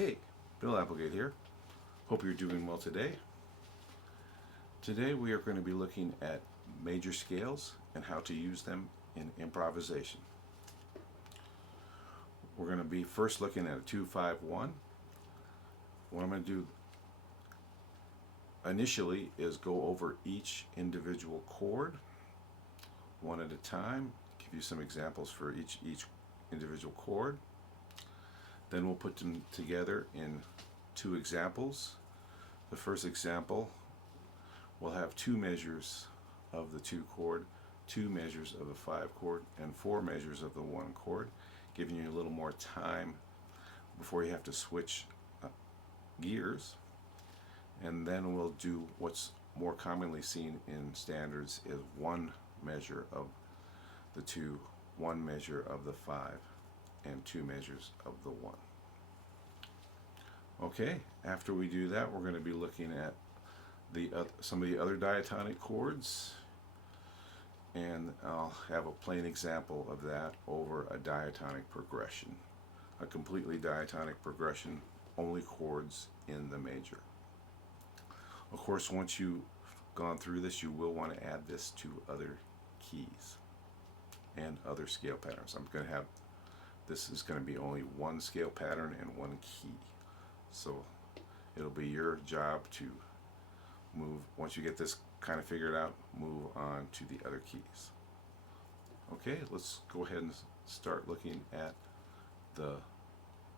Hey, Bill Applegate here. Hope you're doing well today. Today we are going to be looking at major scales and how to use them in improvisation. We're going to be first looking at a 2-5-1. What I'm going to do initially is go over each individual chord one at a time, give you some examples for each individual chord. Then we'll put them together in two examples. The first example will have 2 measures of the 2 chord, 2 measures of the 5 chord, and 4 measures of the 1 chord, giving you a little more time before you have to switch gears. And then we'll do what's more commonly seen in standards is 1 measure of the 2, 1 measure of the 5, and 2 measures of the 1. Okay, after we do that, we're going to be looking at some of the other diatonic chords, and I'll have a plain example of that over a diatonic progression, a completely diatonic progression, only chords in the major. Of course, once you've gone through this, you will want to add this to other keys and other scale patterns. This is going to be only 1 scale pattern and 1 key. So it'll be your job to move, once you get this kind of figured out, move on to the other keys. Okay, let's go ahead and start looking at the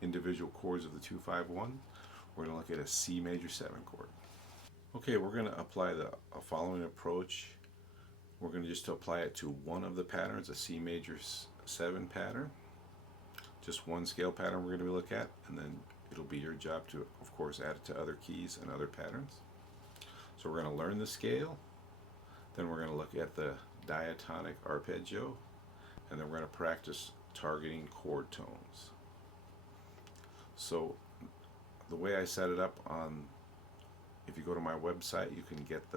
individual chords of the 2-5-1. We're going to look at a C major 7 chord. Okay, we're going to apply the following approach. We're going to just apply it to one of the patterns, a C major 7 pattern. Just 1 scale pattern we're going to look at, and then it'll be your job to, of course, add it to other keys and other patterns. So we're going to learn the scale, then we're going to look at the diatonic arpeggio, and then we're going to practice targeting chord tones. So the way I set it up if you go to my website, you can get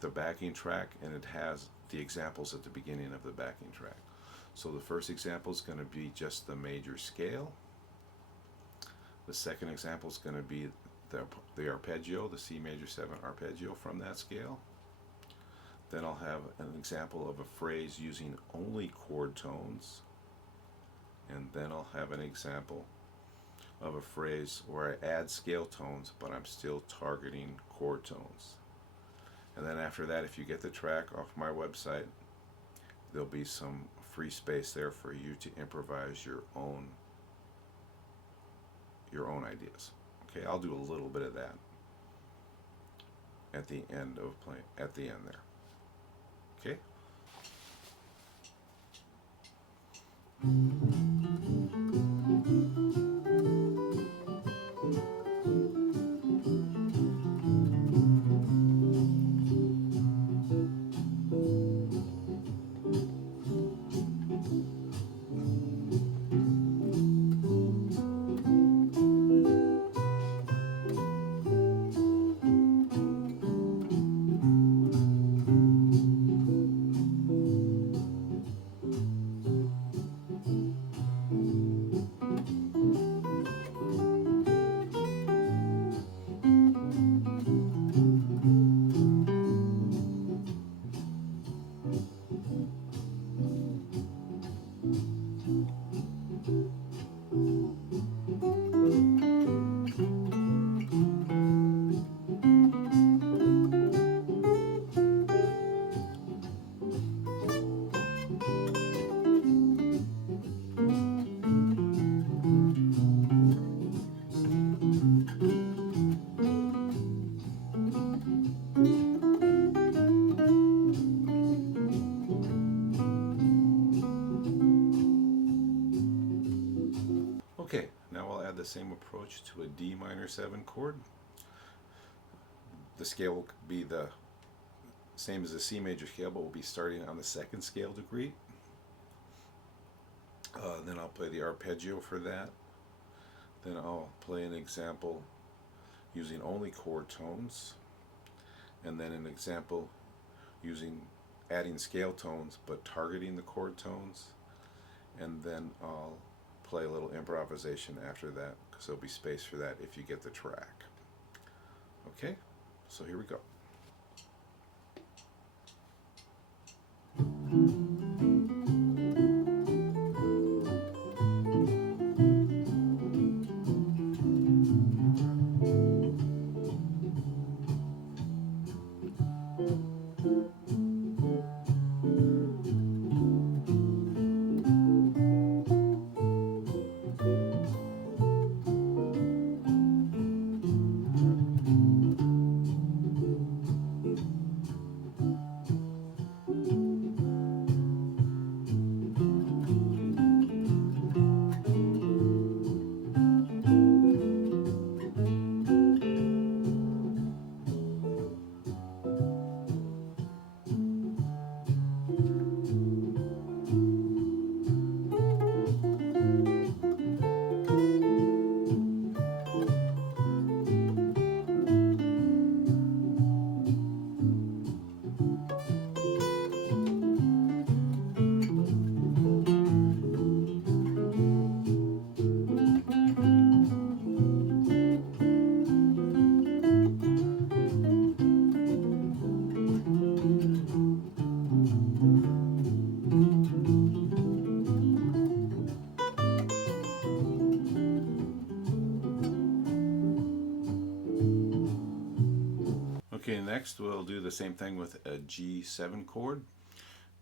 the backing track, and it has the examples at the beginning of the backing track. So the first example is going to be just the major scale. The second example is going to be the arpeggio, the C major 7 arpeggio from that scale. Then I'll have an example of a phrase using only chord tones. And then I'll have an example of a phrase where I add scale tones, but I'm still targeting chord tones. And then after that, if you get the track off my website, there'll be some free space there for you to improvise your own ideas. Okay, I'll do a little bit of that at the end there. Okay. Okay, now I'll add the same approach to a D minor 7 chord. The scale will be the same as the C major scale, but we'll be starting on the 2nd scale degree. Then I'll play the arpeggio for that. Then I'll play an example using only chord tones, and then an example adding scale tones but targeting the chord tones, and then I'll play a little improvisation after that, because there'll be space for that if you get the track. Okay, so here we go. Okay, next we'll do the same thing with a G7 chord,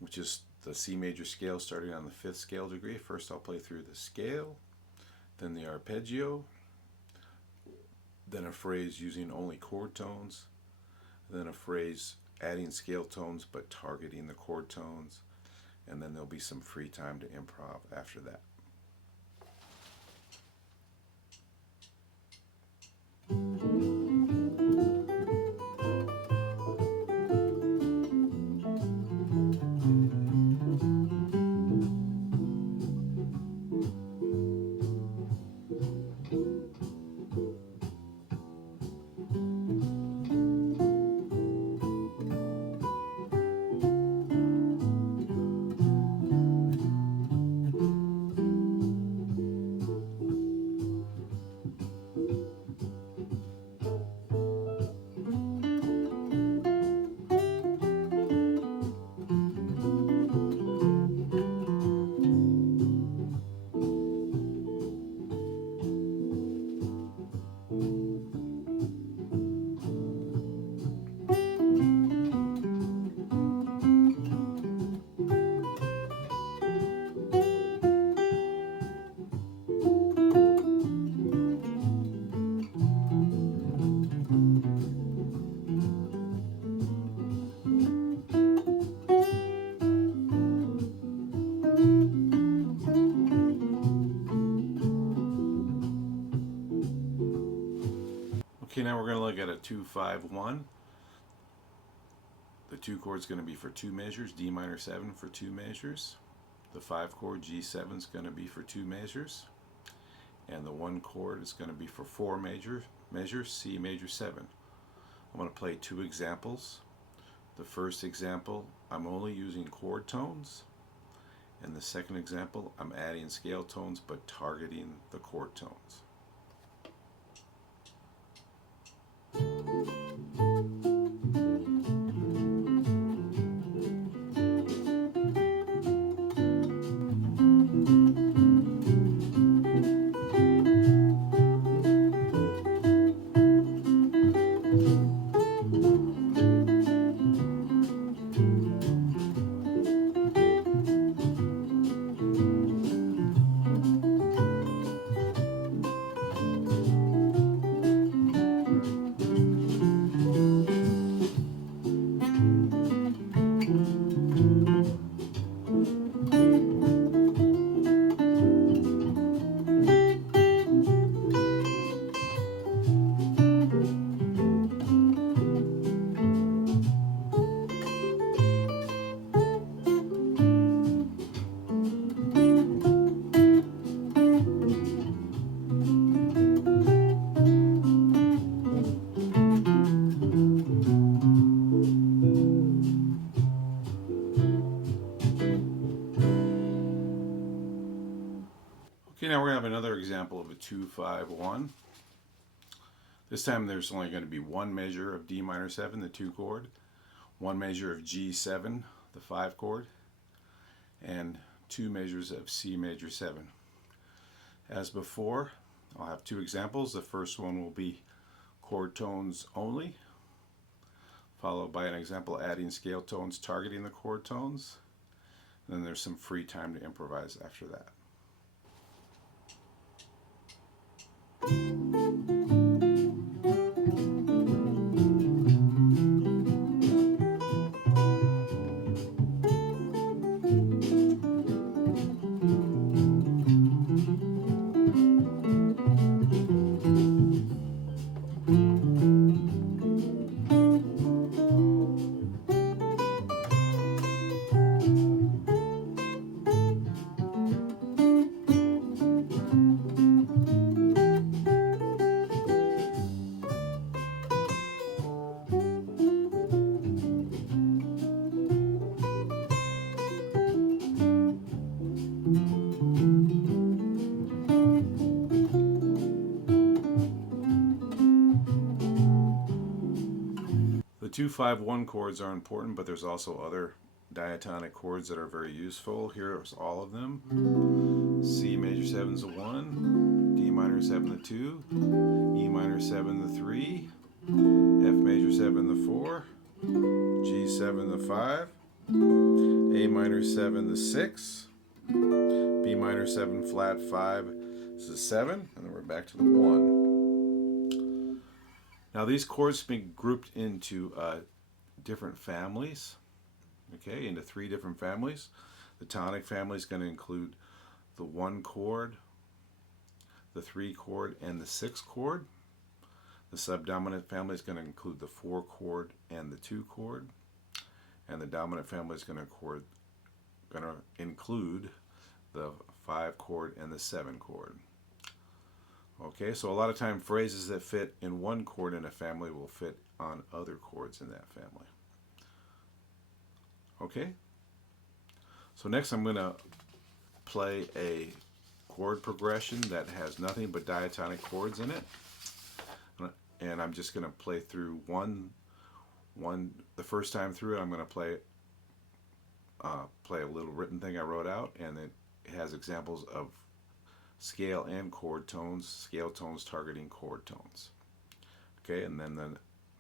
which is the C major scale starting on the 5th scale degree. First I'll play through the scale, then the arpeggio, then a phrase using only chord tones, then a phrase adding scale tones but targeting the chord tones, and then there'll be some free time to improv after that. Okay, now we're going to look at a 2-5-1. The 2 chord is going to be for 2 measures, D minor 7 for 2 measures. The 5 chord, G7, is going to be for 2 measures. And the 1 chord is going to be for 4 measures, C major 7. I'm going to play 2 examples. The first example, I'm only using chord tones. And the second example, I'm adding scale tones but targeting the chord tones. 2-5-1. This time there's only going to be one measure of D minor 7, the 2 chord, one measure of G7, the 5 chord, and 2 measures of C major 7. As before, I'll have 2 examples. The first one will be chord tones only, followed by an example adding scale tones targeting the chord tones. And then there's some free time to improvise after that. The 2-5-1 chords are important, but there's also other diatonic chords that are very useful. Here's all of them. C major 7 is a 1, D minor 7 the 2, E minor 7 the 3, F major 7 the 4, G7 the 5, A minor 7 the 6, B minor 7 flat 5 is the 7, and then we're back to the 1. Now these chords can be grouped into different families, okay, into 3 different families. The tonic family is going to include the 1 chord, the 3 chord, and the 6 chord. The subdominant family is going to include the 4 chord and the 2 chord. And the dominant family is going to include the 5 chord and the 7 chord. Okay, so a lot of time phrases that fit in 1 chord in a family will fit on other chords in that family. Okay, so next I'm going to play a chord progression that has nothing but diatonic chords in it, and I'm just going to play through one the first time through. I'm going to play a little written thing I wrote out, and it has examples of scale and chord tones, scale tones targeting chord tones. Okay, and then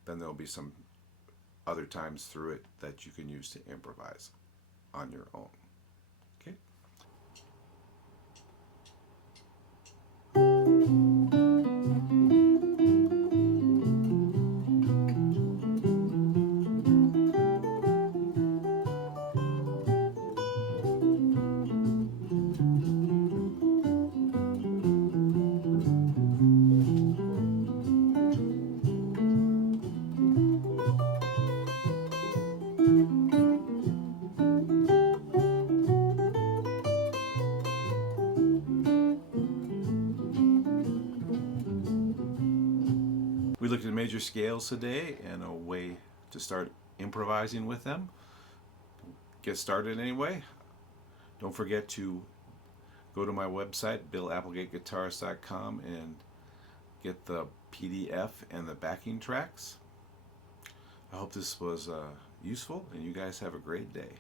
there'll be some other times through it that you can use to improvise on your own. Okay. We looked at major scales today and a way to start improvising with them. Get started anyway. Don't forget to go to my website, BillApplegateGuitars.com, and get the PDF and the backing tracks. I hope this was useful, and you guys have a great day.